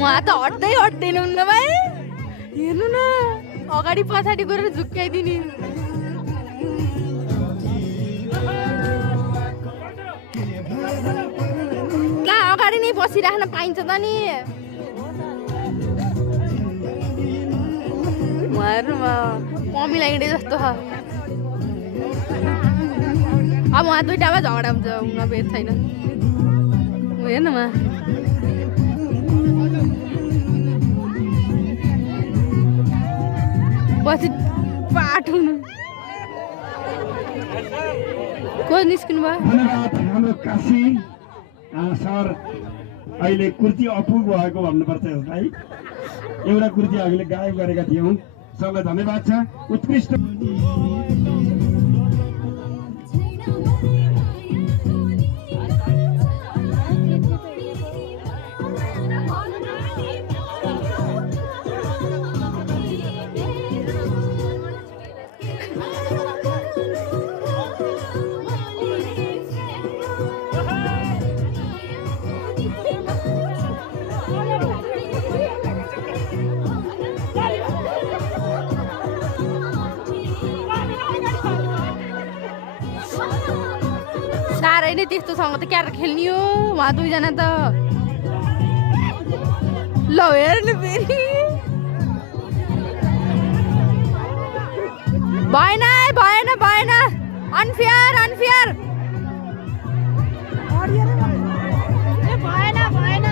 उहाँ त हट्दै हट्दैन हुन्न भाइ हेर्नु न अगाडि पछाडि गरेर झुक्काइदिने कहाँ अगाडि नै बसिराख्न पाइन्छ त नि उहाँहरूमा मम्मीलाई हिँडे जस्तो छ अब उहाँ दुइटामा झगडा हुन्छ उहाँ भेट छैन हेर्नुमा पछि पाठ हुनु को निस्किनु भयो हाम्रो काशी सर अहिले कुर्ती अपुग भएको भन्नुपर्छ यसलाई एउटा कुर्ती हामीले गायब गरेका थियौँ सरलाई धन्यवाद छ उत्कृष्ट साह्रै नै त्यस्तोसँग त क्यार खेल्ने हो उहाँ दुईजना त ल हेर्नु फेरि भएन भएन भएन अनफेयर अनफेयर भएन भएन